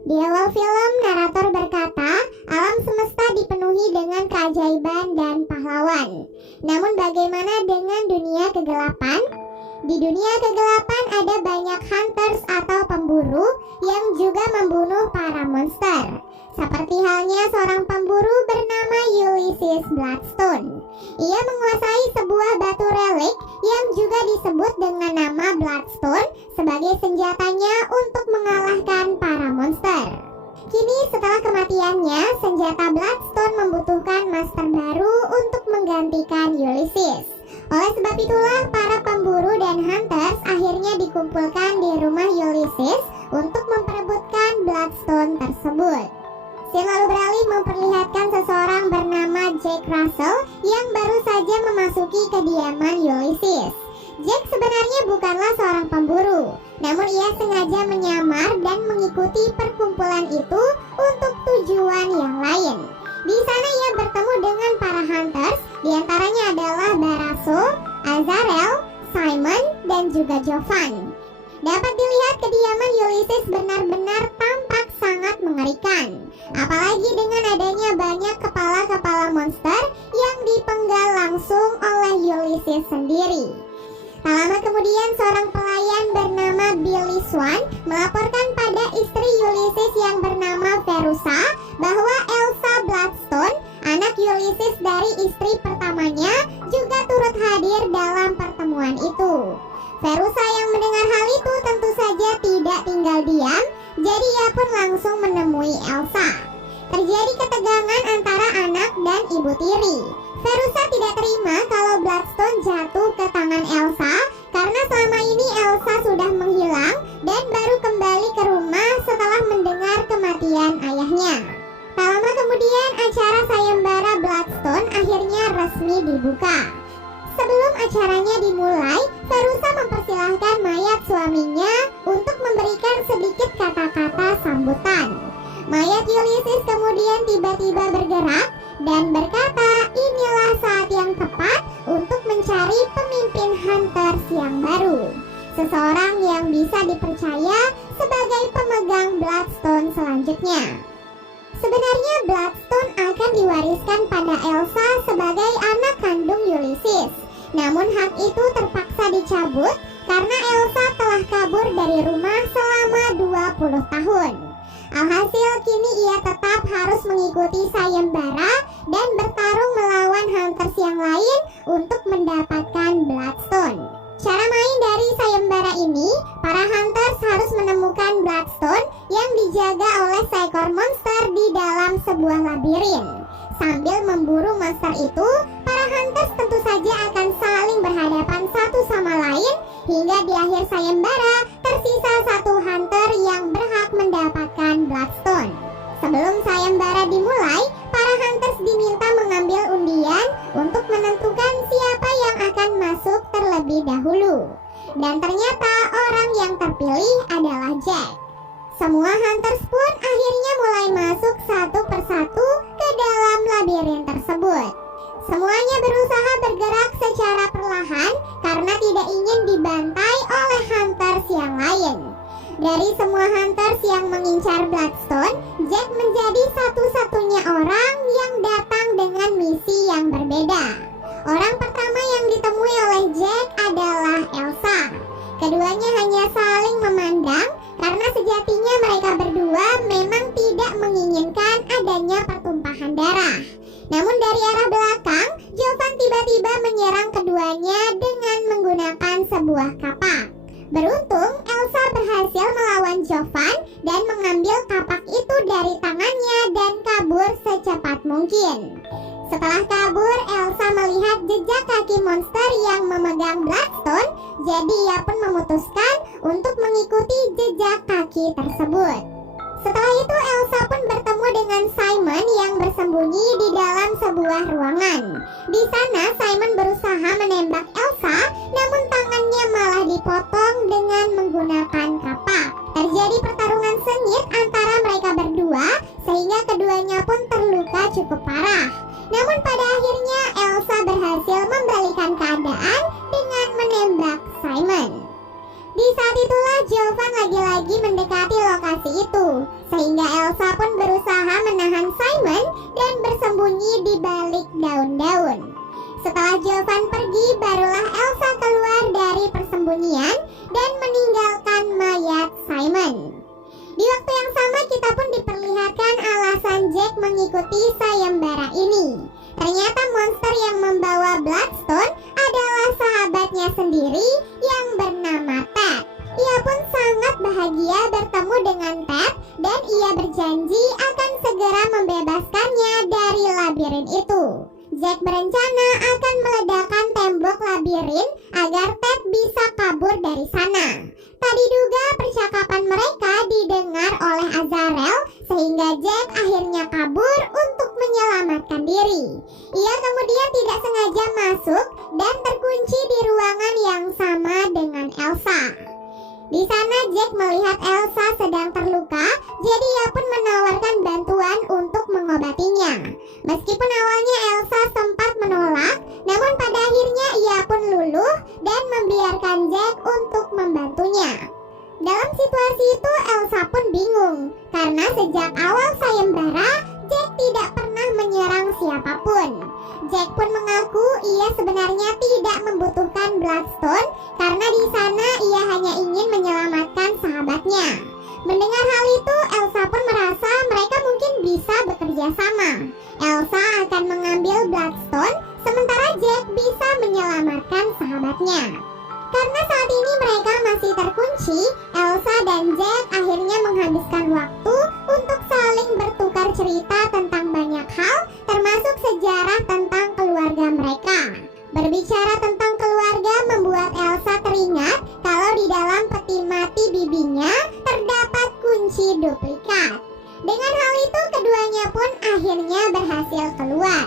Di awal film, narator berkata, alam semesta dipenuhi dengan keajaiban dan pahlawan. Namun bagaimana dengan dunia kegelapan? Di dunia kegelapan ada banyak hunters atau pemburu yang juga membunuh para monster. Seperti halnya seorang pemburu bernama Ulysses Bloodstone. Ia menguasai sebuah batu relik yang juga disebut dengan nama Bloodstone sebagai senjatanya untuk mengalahkan para monster. Kini setelah kematiannya, senjata Bloodstone membutuhkan master baru untuk menggantikan Ulysses. Oleh sebab itulah para pemburu dan hunters akhirnya dikumpulkan di rumah Ulysses untuk memperebutkan Bloodstone tersebut. Scene lalu beralih memperlihatkan seseorang bernama Jack Russell yang baru saja memasuki kediaman Ulysses. Jack sebenarnya bukanlah seorang pemburu, namun ia sengaja menyamar dan mengikuti perkumpulan itu untuk tujuan yang lain. Di sana ia bertemu dengan para hunters, diantaranya adalah Baraso, Azarel, Simon, dan juga Jovan. Dapat dilihat kediaman Ulysses benar-benar tampak sangat mengerikan. Apalagi dengan adanya banyak kepala-kepala monster yang dipenggal langsung oleh Ulysses sendiri. Tak lama kemudian seorang pelayan bernama Billy Swan melaporkan pada istri Ulysses yang bernama Verusa bahwa Elsa Bloodstone, anak Ulysses dari istri pertamanya, juga turut hadir dalam pertemuan itu. Verusa yang mendengar hal itu tentu saja tidak tinggal diam, jadi ia pun langsung menemui Elsa. Terjadi ketegangan antara anak dan ibu tiri. Verusa tidak terima kalau Bloodstone jatuh ke tangan Elsa karena selama ini Elsa sudah menghilang dan baru kembali ke rumah setelah mendengar kematian ayahnya. Tak lama kemudian acara sayembara Bloodstone akhirnya resmi dibuka. Sebelum acaranya dimulai, Verusa mempersilahkan mayat suaminya untuk memberikan sedikit kata-kata sambutan. Mayat Ulysses kemudian tiba-tiba bergerak dan berkata inilah saat yang tepat untuk mencari pemimpin hunters yang baru. Seseorang yang bisa dipercaya sebagai pemegang Bloodstone selanjutnya. Sebenarnya Bloodstone akan diwariskan pada Elsa sebagai anak kandung Ulysses. Namun hak itu terpaksa dicabut karena Elsa telah kabur dari rumah selama 20 tahun. Alhasil kini ia tetap harus mengikuti sayembara dan bertarung melawan hunters yang lain untuk mendapatkan Bloodstone. Cara main dari sayembara ini, para hunters harus menemukan Bloodstone yang dijaga oleh seekor monster di dalam sebuah labirin. Sambil memburu monster itu, para hunters tentu saja akan saling berhadapan satu sama lain hingga di akhir sayembara tersisa satu hunter yang berhak mendapatkan Bloodstone. Sebelum sayembara dimulai, para hunters diminta mengambil undian untuk menentukan siapa yang akan masuk terlebih dahulu. Dan ternyata orang yang terpilih adalah Jack. Semua hunters pun akhirnya mulai masuk satu persatu ke dalam labirin tersebut. Semuanya berusaha bergerak secara perlahan karena tidak ingin dibantai oleh hunters yang lain. Dari semua hunters yang mengincar Bloodstone, Jack menjadi satu-satunya orang yang datang dengan misi yang berbeda. Orang pertama yang ditemui oleh Jack adalah Elsa. Keduanya hanya saling memandang karena sejatinya mereka berdua memang tidak menginginkan adanya pertumpahan darah. Namun dari arah belakang, Jovan tiba-tiba menyerang keduanya dengan menggunakan sebuah kapak. Beruntung, Elsa berhasil melawan Jovan dan mengambil kapak itu dari tangannya dan kabur secepat mungkin. Setelah kabur, Elsa melihat jejak kaki monster yang memegang Bloodstone, jadi ia pun memutuskan untuk mengikuti jejak kaki tersebut. Setelah itu Elsa pun bertemu dengan Simon yang bersembunyi di dalam sebuah ruangan. Di sana Simon berusaha menembak Elsa, namun tangannya malah dipotong dengan menggunakan kapak. Terjadi pertarungan sengit antara mereka berdua sehingga keduanya pun terluka cukup parah. Namun pada akhirnya Elsa berhasil membalikan keadaan dengan menembak Simon. Di saat itulah Jovan lagi-lagi mendekati lokasi itu. sehingga Elsa pun berusaha menahan Simon dan bersembunyi di balik daun-daun. Setelah Jovan pergi, barulah Elsa keluar dari persembunyian dan meninggalkan mayat Simon. Di waktu yang sama kita pun diperlihatkan alasan Jack mengikuti sayembara ini. Ternyata monster yang membawa Bloodstone adalah sahabatnya sendiri yang bernama Ted. Ia pun sangat bahagia bertemu dengan Ted dan ia berjanji akan segera membebaskannya dari labirin itu. Jack berencana akan meledakkan tembok labirin agar Ted bisa kabur dari sana. Tak diduga percakapan mereka didengar oleh Azarel sehingga Jack akhirnya kabur untuk menyelamatkan diri. Ia kemudian tidak sengaja masuk dan terkunci di ruangan yang sama dengan Elsa. Di sana Jack melihat Elsa sedang terluka, jadi ia pun menawarkan bantuan untuk mengobatinya. Meskipun awalnya Elsa sempat menolak, namun pada akhirnya ia pun luluh dan membiarkan Jack untuk membantunya. Dalam situasi itu Elsa pun bingung, karena sejak awal sayembara Jack tidak pernah menyerang siapapun. Jack pun mengaku ia sebenarnya tidak membutuhkan Bloodstone karena di sana ia hanya ingin menyelamatkan sahabatnya. Mendengar hal itu, Elsa pun merasa mereka mungkin bisa bekerja sama. Elsa akan mengambil Bloodstone, sementara Jack bisa menyelamatkan sahabatnya. Karena saat ini mereka masih terkunci, Elsa dan Jack akhirnya menghabiskan waktu untuk saling bertukar cerita tentang banyak hal, termasuk sejarah tentang keluarga mereka. Berbicara tentang keluarga membuat Elsa teringat kalau di dalam peti mati bibinya terdapat kunci duplikat. Dengan hal itu keduanya pun akhirnya berhasil keluar.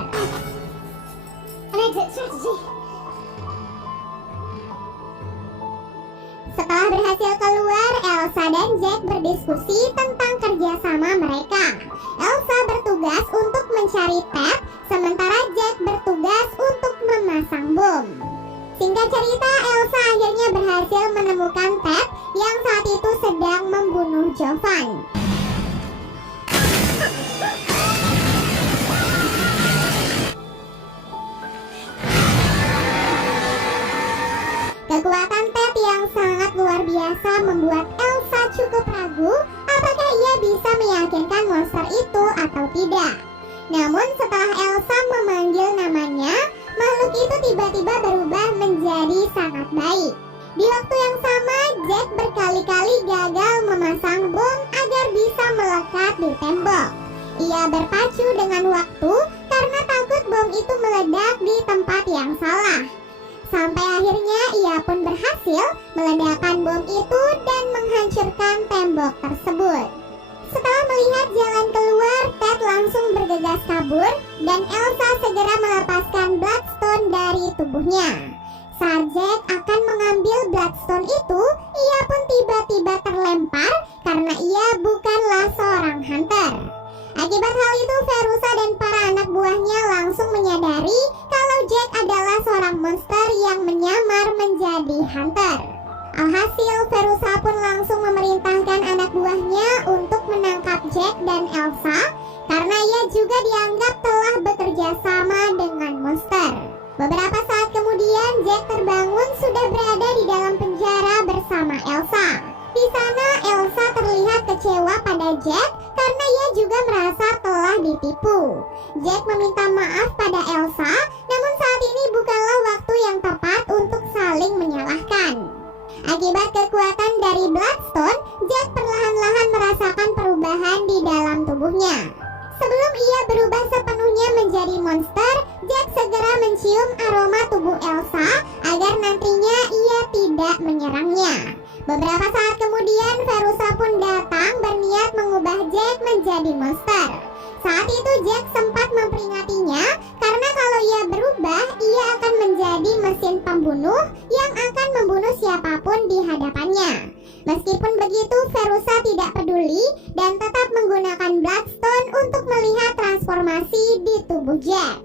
Setelah berhasil keluar, Elsa dan Jack berdiskusi tentang kerjasama mereka. Elsa bertugas untuk mencari Ted, sementara Jack bertugas untuk memasang bom. Singkat cerita, Elsa akhirnya berhasil menemukan Ted yang saat itu sedang membunuh Jovan. Kekuatan Ted yang sangat luar biasa membuat Elsa cukup ragu apakah ia bisa meyakinkan monster itu atau tidak. Namun setelah Elsa memanggil namanya, makhluk itu tiba-tiba berubah menjadi sangat baik. Di waktu yang sama, Jack berkali-kali gagal memasang bom agar bisa melekat di tembok. Ia berpacu dengan waktu karena takut bom itu meledak di tempat yang salah. Sampai akhirnya ia pun berhasil meledakkan bom itu dan menghancurkan tembok tersebut. Setelah melihat jalan keluar, Ted langsung bergegas kabur dan Elsa segera melepaskan Bloodstone dari tubuhnya. Saat Jack akan mengambil Bloodstone itu, ia pun tiba-tiba terlempar karena ia bukanlah seorang hunter. Akibat hal itu, Verusa dan para anak buahnya langsung menyadari kalau Jack adalah seorang monster yang menyamar menjadi hunter. Alhasil, Verusa pun langsung memerintahkan anak buahnya untuk menangkap Jack dan Elsa karena ia juga dianggap telah bekerja sama dengan monster. Beberapa saat kemudian, Jack terbangun sudah berada di dalam penjara bersama Elsa. Di sana, Elsa terlihat kecewa pada Jack karena ia juga merasa telah ditipu. Jack meminta maaf pada Elsa, namun saat ini bukanlah waktu yang tepat untuk saling menyalahkan. Akibat kekuatan dari Bloodstone, Jack perlahan-lahan merasakan perubahan di dalam tubuhnya. Sebelum ia berubah sepenuhnya menjadi monster, Jack segera mencium aroma tubuh Elsa agar nantinya ia tidak menyerangnya. Beberapa saat kemudian, Verusa pun datang berniat mengubah Jack menjadi monster. Saat itu Jack sempat memperingatinya karena kalau ia berubah, ia akan menjadi mesin pembunuh yang akan membunuh siapapun di hadapannya. Meskipun begitu, Verusa tidak peduli dan tetap menggunakan Bloodstone untuk melihat transformasi di tubuh Jack.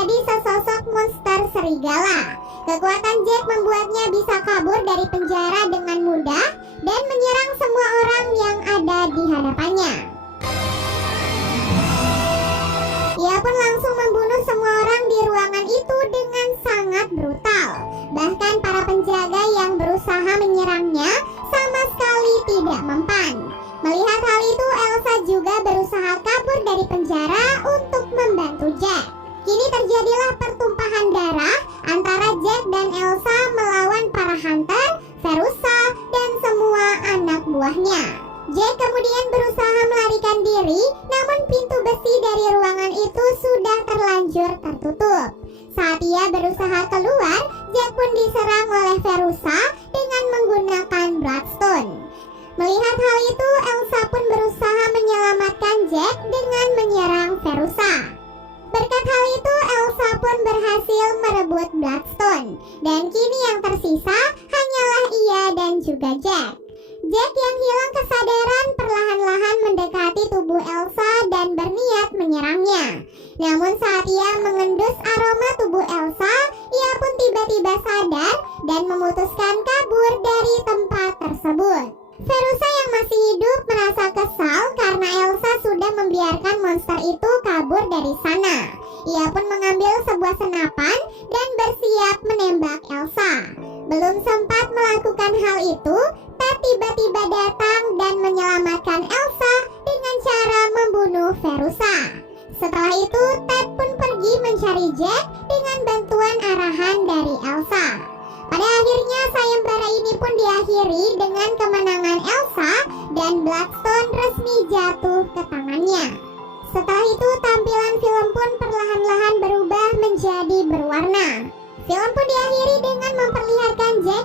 menjadi sesosok monster serigala. Kekuatan Jack membuatnya bisa kabur dari penjara dengan mudah dan menyerang semua orang yang ada di hadapannya. Ia pun langsung membunuh semua orang di ruangan itu dengan sangat brutal. Bahkan para penjaga yang berusaha menyerangnya sama sekali tidak mempan. Melihat hal itu, Elsa juga berusaha kabur dari penjara untuk membantu Jack. Kini terjadilah pertumpahan darah antara Jack dan Elsa melawan para hunter, Verussa, dan semua anak buahnya. Jack kemudian berusaha melarikan diri, namun pintu besi dari ruangan itu sudah terlanjur tertutup. Saat ia berusaha keluar, Jack pun diserang oleh Verussa dengan menggunakan Bloodstone. Melihat hal itu, Elsa pun berusaha menyelamatkan Jack dengan menyerang Verussa. Berkat hal itu, Elsa pun berhasil merebut Bloodstone, dan kini yang tersisa hanyalah ia dan juga Jack. Jack yang hilang kesadaran perlahan-lahan mendekati tubuh Elsa dan berniat menyerangnya. Namun saat ia mengendus aroma tubuh Elsa, ia pun tiba-tiba sadar dan memutuskan kabur dari tempat tersebut. Verussa yang masih hidup merasa kesal karena Elsa sudah membiarkan monster itu kabur dari sana. Ia pun mengambil sebuah senapan dan bersiap menembak Elsa. Belum sempat melakukan hal itu, Ted tiba-tiba datang dan menyelamatkan Elsa dengan cara membunuh Verussa. Setelah itu, Ted pun pergi mencari Jack dengan bantuan arahan dari Elsa. Pada akhirnya sayembara ini pun diakhiri dengan kemenangan Elsa dan Bloodstone resmi jatuh ke tangannya. Setelah itu tampilan film pun perlahan-lahan berubah menjadi berwarna. Film pun diakhiri dengan memperlihatkan Jack